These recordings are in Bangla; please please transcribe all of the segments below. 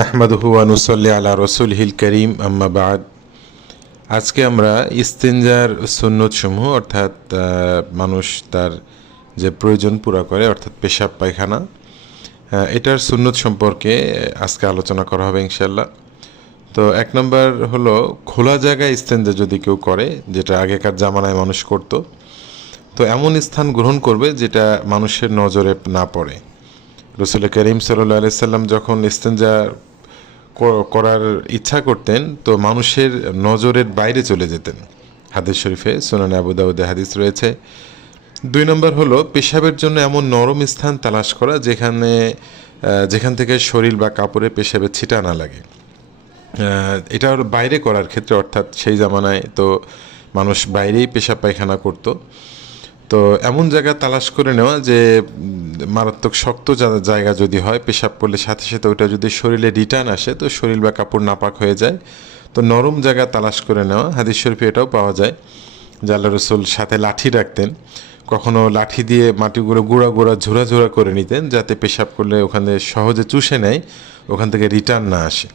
নাহমাদুহু আনুসল্লি আলা রসুল হিল করিম, আম্মা বাদ। আজকে আমরা ইস্তেঞ্জার সুন্নতসমূহ, অর্থাৎ মানুষ তার যে প্রয়োজন পুরা করে, অর্থাৎ পেশাব পায়খানা এটার সুন্নত সম্পর্কে আজকে আলোচনা করা হবে ইনশাল্লাহ তো এক নম্বর হলো, খোলা জায়গায় ইস্তেঞ্জা যদি কেউ করে, যেটা আগেকার জামানায় মানুষ করত, তো এমন স্থান গ্রহণ করবে যেটা মানুষের নজরে না পড়ে। রসুল করিম সাল্লাহ আলাইসাল্লাম যখন ইস্তেঞ্জা করার ইচ্ছা করতেন, তো মানুষের নজরের বাইরে চলে যেতেন। হাদিস শরীফে সোনানে আবু দাউদে হাদিস রয়েছে। দুই নম্বর হলো, পেশাবের জন্য এমন নরম স্থান তালাশ করা, যেখানে যেখান থেকে শরীর বা কাপড়ে পেশাবের ছিটা না লাগে। এটা বাইরে করার ক্ষেত্রে, অর্থাৎ সেই জামানায় তো মানুষ বাইরেই পেশাব পায়খানা করতো। তো এমন জায়গা তালাশ করে নেওয়া যে মারাত্মক শক্ত জায়গা যদি হয়, পেশাব করলে সাথে সাথে ওটা যদি শরীরে রিটার্ন আসে, তো শরীর বা কাপড় নাপাক হয়ে যায়। তো নরম জায়গা তালাশ করে নেওয়া, হাদিস শরীফে এটাও পাওয়া যায় আল্লাহ রসুল সাথে লাঠি রাখতেন। কখনো লাঠি দিয়ে মাটিগুলো গুঁড়া গুঁড়া ঝোড়া করে নিতেন, যাতে পেশাব করলে ওখানে সহজে চুষে নেয়, ওখান থেকে রিটার্ন না আসে।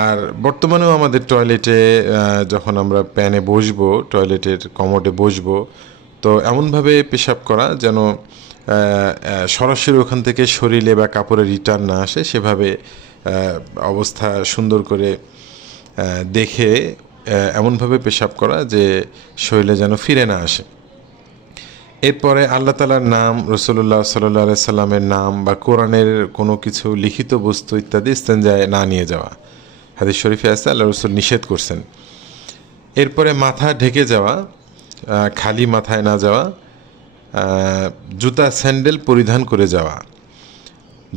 আর বর্তমানেও আমাদের টয়লেটে যখন আমরা প্যানে বসবো টয়লেটের কমোডে বসবো তো এমনভাবে পেশাব করা যেন সরাসরি ওখান থেকে শরীরে বা কাপড়ে রিটার্ন না আসে, সেভাবে অবস্থা সুন্দর করে দেখে এমনভাবে পেশাব করা যে শরীরে যেন ফিরে না আসে। এরপরে আল্লাহ তালার নাম রসুল্লাহ সাল্লাহ সাল্লামের নাম বা কোরআনের কোনো কিছু লিখিত বস্তু ইত্যাদি ইস্তেঞ্জায় না নিয়ে যাওয়া। হাদিস শরীফে আছে, আল্লাহ রসুল নিষেধ করছেন। এরপরে মাথা ঢেকে যাওয়া খালি মাথায় না যাওয়া জুতা স্যান্ডেল পরিধান করে যাওয়া।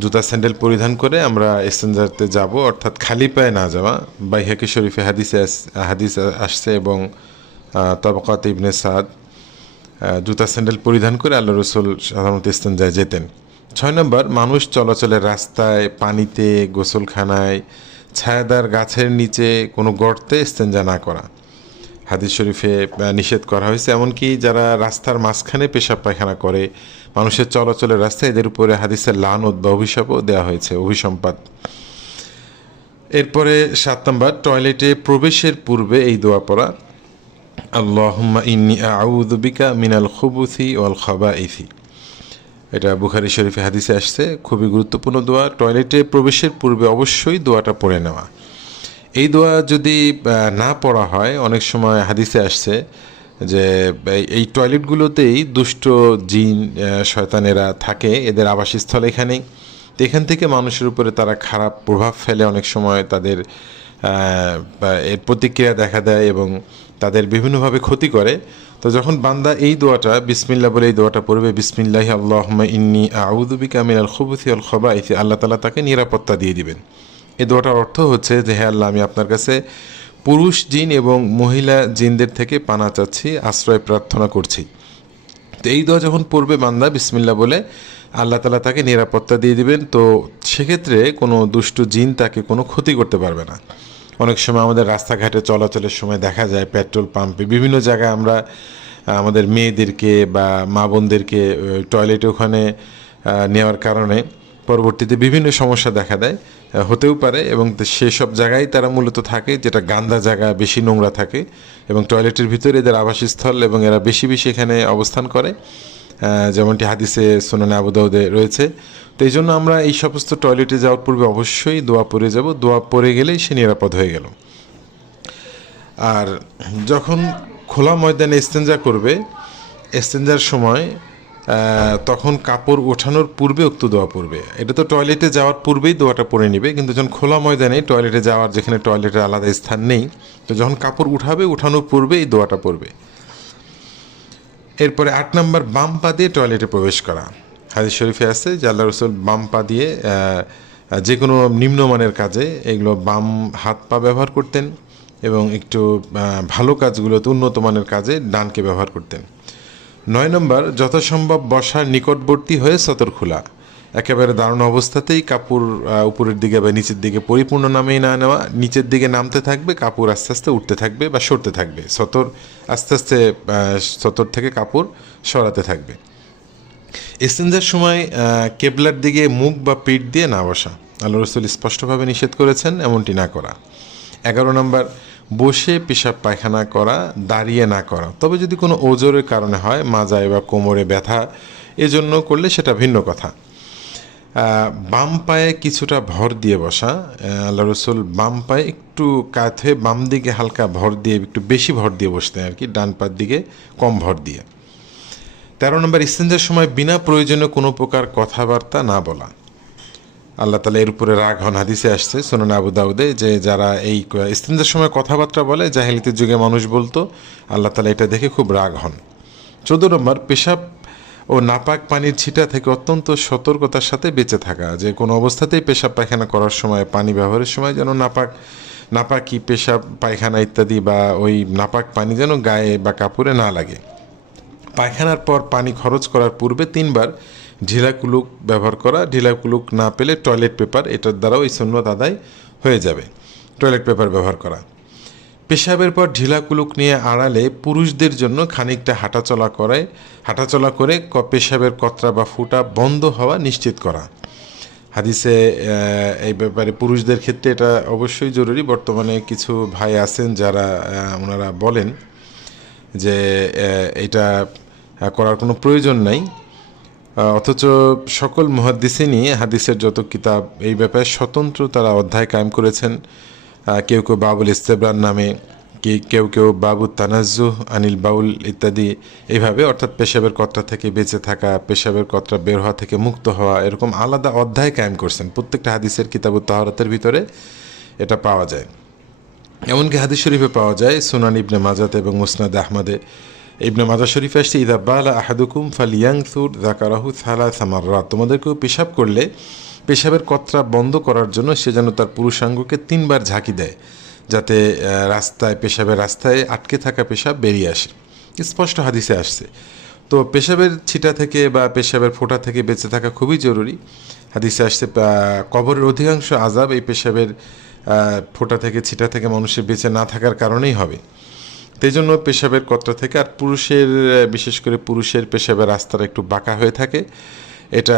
জুতা স্যান্ডেল পরিধান করে আমরা ইস্তেঞ্জাতে যাব, অর্থাৎ খালি পায়ে না যাওয়া। বাইহাকি শরীফে হাদিসে হাদিস আসছে এবং তবকাত ইবনে সাদ জুতা স্যান্ডেল পরিধান করে আল্লাহ রসুল সাধারণত ইস্তেঞ্জায় যেতেন। ছয় নম্বর, মানুষ চলাচলের রাস্তায়, পানিতে, গোসলখানায়, ছায়াদার গাছের নিচে কোনো গর্তে ইস্তেঞ্জা না করা। হাদিস শরীফে নিষেধ করা হয়েছে। এমনকি যারা রাস্তার মাঝখানে পেশাব পায়খানা করে, মানুষের চলাচলের রাস্তায় এদের উপরে হাদিসের লানত বা অভিশাপও দেওয়া হয়েছে অভিসম্পাদ এরপরে সাত নম্বর, টয়লেটে প্রবেশের পূর্বে এই দোয়া পড়া, আল্লাহুম্মা ইন্নি আউযু বিকা মিনাল খুবুথি ওয়াল খাবাইথি এটা বুখারি শরীফে হাদিসে আসছে, খুবই গুরুত্বপূর্ণ দোয়া। টয়লেটে প্রবেশের পূর্বে অবশ্যই দোয়াটা পড়ে নেওয়া। এই দোয়া যদি না পড়া হয়, অনেক সময় হাদিসে আসছে যে, এই- টয়লেটগুলোতেই দুষ্ট জিন শয়তানেরা থাকে, এদের আবাসস্থল এখানেই। এখান থেকে মানুষের উপরে তারা খারাপ প্রভাব ফেলে, অনেক সময় তাদের এর প্রতিক্রিয়া দেখা দেয় এবং তাদের বিভিন্নভাবে ক্ষতি করে। তো যখন বান্দা এই দোয়াটা বিসমিল্লা বলে এই দোয়াটা পড়বে, বিসমিল্লাহ আল্লাহ ইন্নি আউদুবিকা মিনাল আল খবাইথি আল্লাহ তালা তাকে নিরাপত্তা দিয়ে দিবেন। এই দোয়াটার অর্থ হচ্ছে যে, হে আল্লাহ, আমি আপনার কাছে পুরুষ জিন এবং মহিলা জিনদের থেকে পানা চাচ্ছি, আশ্রয় প্রার্থনা করছি। তো এই দোয়া যখন পড়বে বান্দা বিসমিল্লা বলে আল্লাহ তালা তাকে নিরাপত্তা দিয়ে দিবেন। তো সেক্ষেত্রে কোনো দুষ্টু জিন তাকে কোনো ক্ষতি করতে পারবে না। অনেক সময় আমাদের রাস্তাঘাটে চলাচলের সময় দেখা যায়, পেট্রোল পাম্পে বিভিন্ন জায়গায় আমরা, আমাদের মেয়েদেরকে বা মা বোনদেরকে টয়লেটে ওখানে নেওয়ার কারণে পরবর্তীতে বিভিন্ন সমস্যা দেখা দেয়। হতেও পারে এবং সেসব জায়গায় তারা মূলত থাকে যেটা গান্দা জায়গা, বেশি নোংরা থাকে এবং টয়লেটের ভিতরে এদের আবাসস্থল এবং এরা বেশি বেশি এখানে অবস্থান করে যেমনটি হাদিসে সোনানে আবুদাউদে রয়েছে। তো এই জন্য আমরা এই সমস্ত টয়লেটে যাওয়ার পূর্বে অবশ্যই দোয়া পড়ে যাব। দোয়া পড়ে গেলেই সে নিরাপদ হয়ে গেল। আর যখন খোলা ময়দানে ইস্তেঞ্জা করবে ইস্তেঞ্জার সময় তখন কাপড় ওঠানোর পূর্বে উক্ত দোয়া পড়বে। এটা তো টয়লেটে যাওয়ার পূর্বেই দোয়াটা পড়ে নিবে, কিন্তু যখন খোলা ময়দানে টয়লেটে যাওয়ার যেখানে টয়লেটের আলাদা স্থান নেই, তো যখন কাপড় উঠাবে, উঠানোর পূর্বে এই দোয়াটা পড়বে। এরপরে আট নম্বর, বাম পা দিয়ে টয়লেটে প্রবেশ করা। হাদিস শরীফে আছে যে আল্লাহ রসুল বাম পা দিয়ে যে কোনো নিম্নমানের কাজে এগুলো বাম হাত পা ব্যবহার করতেন এবং একটু ভালো কাজগুলোতে উন্নত মানের কাজে ডানকে ব্যবহার করতেন। নয় নম্বর, যথাসম্ভব বসার নিকটবর্তী হয়ে সতর খোলা। একেবারে দারুণ অবস্থাতেই কাপড় উপরের দিকে বা নিচের দিকে পরিপূর্ণ নামেই না নেওয়া, নিচের দিকে নামতে থাকবে, কাপড় আস্তে আস্তে উঠতে থাকবে বা সরতে থাকবে। সতর আস্তে আস্তে সতর থেকে কাপড় সরাতে থাকবে। ইস্তেঞ্জার সময় কেবলার দিকে মুখ বা পিঠ দিয়ে না বসা। আল্লাহ রসুল স্পষ্টভাবে নিষেধ করেছেন এমনটি না করা। এগারো নম্বর বসে পেশাব পায়খানা করা, দাঁড়িয়ে না করা। তবে যদি কোনো ওজোরের কারণে হয়, মাজায় বা কোমরে ব্যথা, এজন্য করলে সেটা ভিন্ন কথা। বাম পায়ে কিছুটা ভর দিয়ে বসা। আল্লাহ রসুল বাম পায়ে একটু হয়ে বাম দিকে হালকা ভর দিয়ে, একটু বেশি ভর দিয়ে বসতেন আর কি, ডান পার দিকে কম ভর দিয়ে। তেরো নম্বর, ইস্তেঞ্জার সময় বিনা প্রয়োজনে কোনো প্রকার কথাবার্তা না বলা। আল্লাহ তালা এর উপরে রাগ হন, হাদিসে আসছে, সোনান আবু দাউদে, যে যারা এই ইস্তেঞ্জার সময় কথাবার্তা বলে জাহিলিতের যুগে মানুষ বলতো, আল্লাহ তালা এটা দেখে খুব রাগ হন। চোদ্দ নম্বর, পেশাব ও নাপাক পানির ছিটা থেকে অত্যন্ত সতর্কতার সাথে বেঁচে থাকা, যে কোনো অবস্থাতেই পেশাব পায়খানা করার সময়, পানি ব্যবহারের সময় যেন নাপাক, নাপাকি পেশাব, পায়খানা ইত্যাদি বা ওই নাপাক পানি যেন গায়ে বা কাপড়ে না লাগে। পায়খানার পর পানি খরচ করার পূর্বে তিনবার ঢিলা কুলুক ব্যবহার করা ঢিলা কুলুক না পেলে টয়লেট পেপার এটার দ্বারাও এই সুন্নত আদায় হয়ে যাবে টয়লেট পেপার ব্যবহার করা। পেশাবের পর ঢিলা কুলুক নিয়ে আড়ালে পুরুষদের জন্য খানিকটা হাঁটাচলা করে হাঁটাচলা করে পেশাবের কতরা বা ফুটা বন্ধ হওয়া নিশ্চিত করা। হাদিসে এই ব্যাপারে পুরুষদের ক্ষেত্রে এটা অবশ্যই জরুরি। বর্তমানে কিছু ভাই আছেন যারা ওনারা বলেন যে এটা করার কোনো প্রয়োজন নাই। অথচ সকল মহাদ্দিসিনই হাদিসের যত কিতাব, এই ব্যাপারে স্বতন্ত্র তারা অধ্যায় কায়েম করেছেন। কেউ কেউ বাবুল ইস্তেবরান নামে, কি কেউ কেউ বাবু তানাজ্জুহ আনিল বাউল ইত্যাদি এইভাবে অর্থাৎ পেশাবের কতরা থেকে বেঁচে থাকা, পেশাবের কতরা বের হওয়া থেকে মুক্ত হওয়া, এরকম আলাদা অধ্যায় কায়েম করছেন। প্রত্যেকটা হাদিসের কিতাবুত তাহরাতের ভিতরে এটা পাওয়া যায়। এমনকি হাদিস শরীফে পাওয়া যায় সুনান ইবনে মাজাত এবং মুসনাদ আহমদে। ইবনে মাজা শরীফে আসছে, ইদা বালা আহাদুকুম ফালিয়াং সুর জাকারাহু থালা সামাররা তোমাদেরকেও পেশাব করলে, পেশাবের কতরা বন্ধ করার জন্য সে যেন তার পুরুষাঙ্গকে তিনবার ঝাঁকি দেয়, যাতে রাস্তায়, পেশাবের রাস্তায় আটকে থাকা পেশাব বেরিয়ে আসে। স্পষ্ট হাদিসে আসছে। তো পেশাবের ছিটা থেকে বা পেশাবের ফোঁটা থেকে বেঁচে থাকা খুবই জরুরি। হাদিসে আসছে কবরের অধিকাংশ আজাব এই পেশাবের ফোঁটা থেকে, ছিটা থেকে মানুষের বেঁচে না থাকার কারণেই হবে। সেই জন্য পেশাবের কতটা থেকে আর পুরুষের বিশেষ করে পুরুষের পেশাবের রাস্তাটা একটু বাঁকা হয়ে থাকে। এটা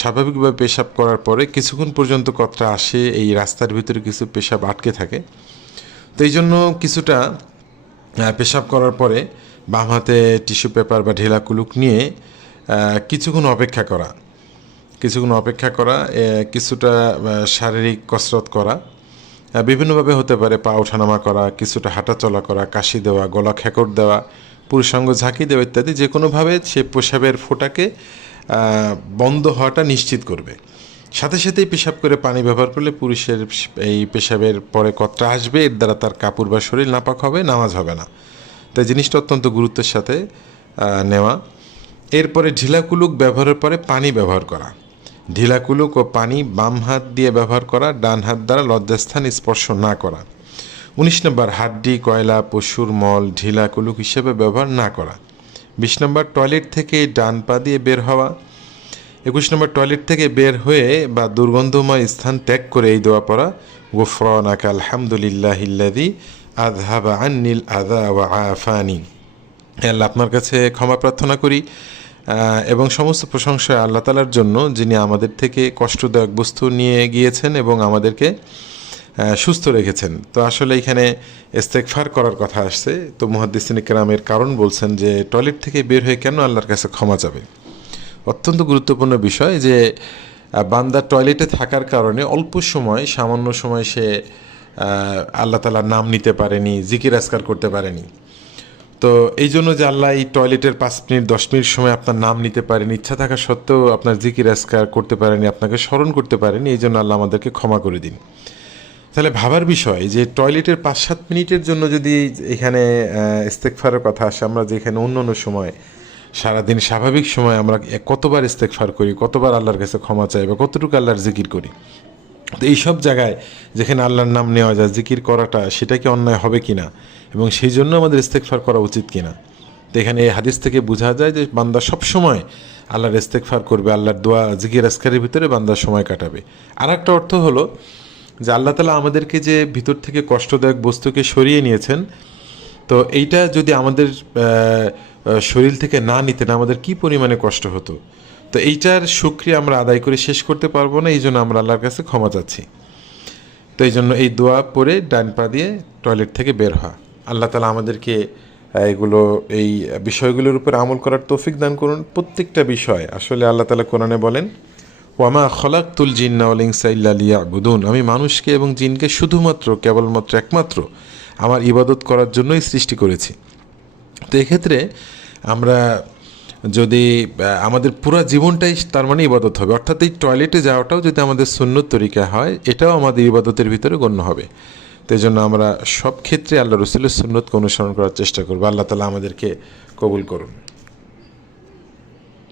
স্বাভাবিকভাবে পেশাব করার পরে কিছুক্ষণ পর্যন্ত কতটা আসে এই রাস্তার ভিতরে কিছু পেশাব আটকে থাকে। তো এই জন্য কিছুটা পেশাব করার পরে বাম হাতে টিস্যু পেপার বা ঢেলা কুলুক নিয়ে কিছুক্ষণ অপেক্ষা করা। কিছুক্ষণ অপেক্ষা করা কিছুটা শারীরিক কসরত করা। বিভিন্নভাবে হতে পারে, পা ওঠানামা করা, কিছুটা হাঁটাচলা করা, কাশি দেওয়া, গলা খেকর দেওয়া, পুরুষাঙ্গ ঝাঁকি দেওয়া ইত্যাদি যে কোনোভাবে সে পেশাবের ফোঁটাকে বন্ধ হওয়াটা নিশ্চিত করবে। সাথে সাথেই পেশাব করে পানি ব্যবহার করলে পুরুষের এই পেশাবের পরে কতটা আসবে, এর দ্বারা তার কাপড় বা শরীর নাপাক হবে, নামাজ হবে না। তাই জিনিসটা অত্যন্ত গুরুত্বের সাথে নেওয়া। এরপরে ঢিলাকুলুক ব্যবহারের পরে পানি ব্যবহার করা। ঢিলাকুলুক ও পানি বাম হাত দিয়ে ব্যবহার করা, ডান হাত দ্বারা লজ্জাস্থান স্পর্শ না করা। উনিশ নম্বর, হাড্ডি, কয়লা, পশুর মল, ঢিলাকুলুক হিসেবে ব্যবহার না করা। বিশ নম্বর, টয়লেট থেকে ডান পা দিয়ে বের হওয়া। একুশ নম্বর, টয়লেট থেকে বের হয়ে বা দুর্গন্ধময় স্থান ত্যাগ করে এই দোয়া পড়া। গুফরানাকা আলহামদুলিল্লাহ ইল্লাদি আযহাবা আন্নিল আযা ওয়া আফানি। আল্লাহ, আপনার কাছে ক্ষমা প্রার্থনা করি। এবং সমস্ত প্রশংসা আল্লাহ তালার জন্য যিনি আমাদের থেকে কষ্টদায়ক বস্তু নিয়ে গিয়েছেন এবং আমাদেরকে সুস্থ রেখেছেন। তো আসলে এখানে ইস্তেকফার করার কথা আসছে। তো মুহাদ্দিসিন কেরামের কারণ বলছেন যে, টয়লেট থেকে বের হয়ে কেন আল্লাহর কাছে ক্ষমা যাবে অত্যন্ত গুরুত্বপূর্ণ বিষয় যে বান্দা টয়লেটে থাকার কারণে অল্প সময়, সামান্য সময় সে আল্লাহ তালার নাম নিতে পারেনি, জিকির আজকার করতে পারেনি। তো এই জন্য যে আল্লাহ এই টয়লেটের পাঁচ মিনিট, দশ মিনিট সময় আপনার নাম নিতে পারেন, ইচ্ছা থাকা সত্ত্বেও আপনার জিকির আজকার করতে পারেনি, আপনাকে স্মরণ করতে পারেনি, এই জন্য আল্লাহ আমাদেরকে ক্ষমা করে দিন। তাহলে ভাবার বিষয় যে টয়লেটের পাঁচ সাত মিনিটের জন্য যদি এখানে ইস্তেকফারের কথা আসে, আমরা যেখানে অন্য অন্য সময়, সারাদিন স্বাভাবিক সময় আমরা কতবার ইস্তেকফার করি, কতবার আল্লাহর কাছে ক্ষমা চাই বা কতটুকু আল্লাহর জিকির করি তো এইসব জায়গায় যেখানে আল্লাহর নাম নেওয়া যায়, জিকির করাটা, সেটা কি অন্যায় হবে কিনা? এবং সেই জন্য আমাদের ইস্তেকফার করা উচিত কিনা? তো এখানে এই হাদিস থেকে বোঝা যায় যে বান্দা সবসময় আল্লাহর ইস্তেকফার করবে, আল্লাহর দোয়া, জিকির আসকারের ভিতরে বান্দার সময় কাটাবে। আর একটা অর্থ হলো যে আল্লাহ তালা আমাদেরকে যে ভিতর থেকে কষ্টদায়ক বস্তুকে সরিয়ে নিয়েছেন, তো এইটা যদি আমাদের শরীর থেকে না নিতেন, আমাদের কি পরিমাণে কষ্ট হতো? তো এইটার সুক্রিয়া আমরা আদায় করে শেষ করতে পারব না এই জন্য আমরা আল্লাহর কাছে ক্ষমা চাচ্ছি। তো এই জন্য এই দোয়া পরে ডান পা দিয়ে টয়লেট থেকে বের হওয়া। আল্লাহ তালা আমাদেরকে এগুলো, এই বিষয়গুলোর উপর আমল করার তৌফিক দান করুন। প্রত্যেকটা বিষয়, আসলে আল্লাহ তালা কোরআনে বলেন, ওয়ামা খলাক তুল ইল্লালিয়া বুদুন আমি মানুষকে এবং জিনকে শুধুমাত্র, কেবলমাত্র একমাত্র আমার ইবাদত করার জন্যই সৃষ্টি করেছি। তো এক্ষেত্রে আমরা যদি আমাদের পুরো জীবনটাই তার মানে ইবাদত হবে। অর্থাৎ এই টয়লেটে যাওয়াটাও যদি আমাদের সুন্নত তরিকা হয়, এটাও আমাদের ইবাদতের ভিতরে গণ্য হবে। তো জন্য আমরা সব ক্ষেত্রে আল্লাহ রসুলের সুন্নতকে অনুসরণ করার চেষ্টা করব। আল্লাহ তালা আমাদেরকে কবুল করুন।